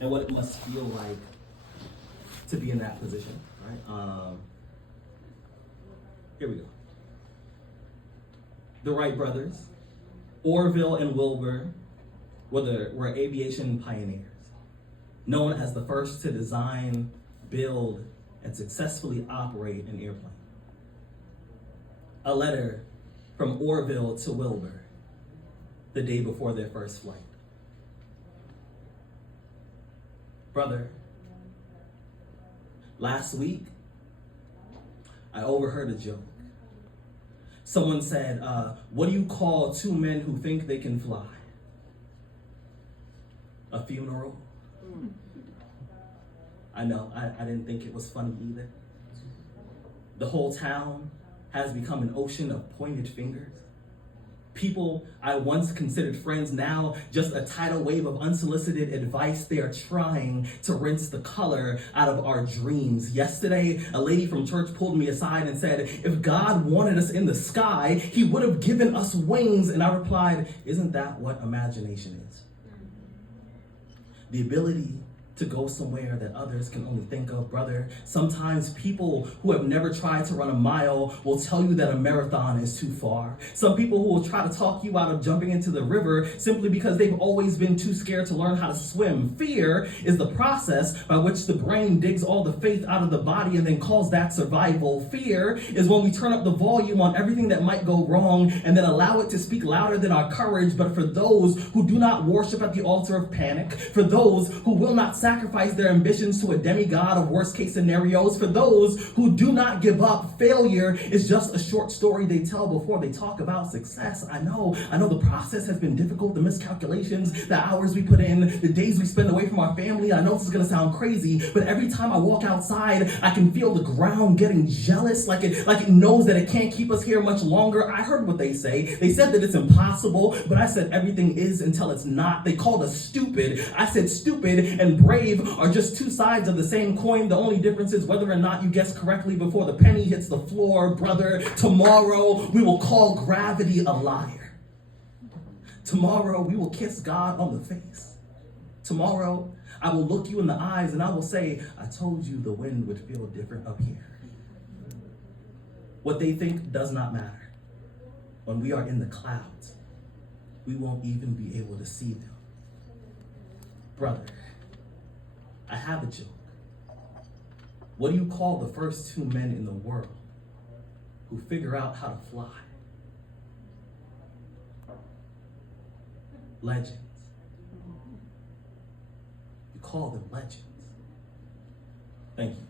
and what it must feel like to be in that position, right? Here we go. The Wright brothers, Orville and Wilbur, were aviation pioneers, known as the first to design, build, and successfully operate an airplane. A letter from Orville to Wilbur the day before their first flight. Brother, last week, I overheard a joke. Someone said, what do you call two men who think they can fly? A funeral? I know, I didn't think it was funny either. The whole town has become an ocean of pointed fingers. People I once considered friends, now just a tidal wave of unsolicited advice. They are trying to rinse the color out of our dreams. Yesterday, a lady from church pulled me aside and said, if God wanted us in the sky, he would have given us wings. And I replied, isn't that what imagination is? The ability to go somewhere that others can only think of. Brother, sometimes people who have never tried to run a mile will tell you that a marathon is too far. Some people who will try to talk you out of jumping into the river simply because they've always been too scared to learn how to swim. Fear is the process by which the brain digs all the faith out of the body and then calls that survival. Fear is when we turn up the volume on everything that might go wrong and then allow it to speak louder than our courage. But for those who do not worship at the altar of panic, for those who will not sacrifice their ambitions to a demigod of worst case scenarios, for those who do not give up, failure is just a short story they tell before they talk about success. I know the process has been difficult, the miscalculations, the hours we put in, the days we spend away from our family. I know this is gonna sound crazy, but every time I walk outside, I can feel the ground getting jealous, like it knows that it can't keep us here much longer. I heard what they say. They said that it's impossible, but I said everything is until it's not. They called us stupid. I said stupid and brave are just two sides of the same coin. The only difference is whether or not you guess correctly before the penny hits the floor. Brother, tomorrow we will call gravity a liar. Tomorrow we will kiss God on the face. Tomorrow I will look you in the eyes and I will say, I told you the wind would feel different up here. What they think does not matter. When we are in the clouds, we won't even be able to see them. Brother, I have a joke. What do you call the first two men in the world who figure out how to fly? Legends. You call them legends. Thank you.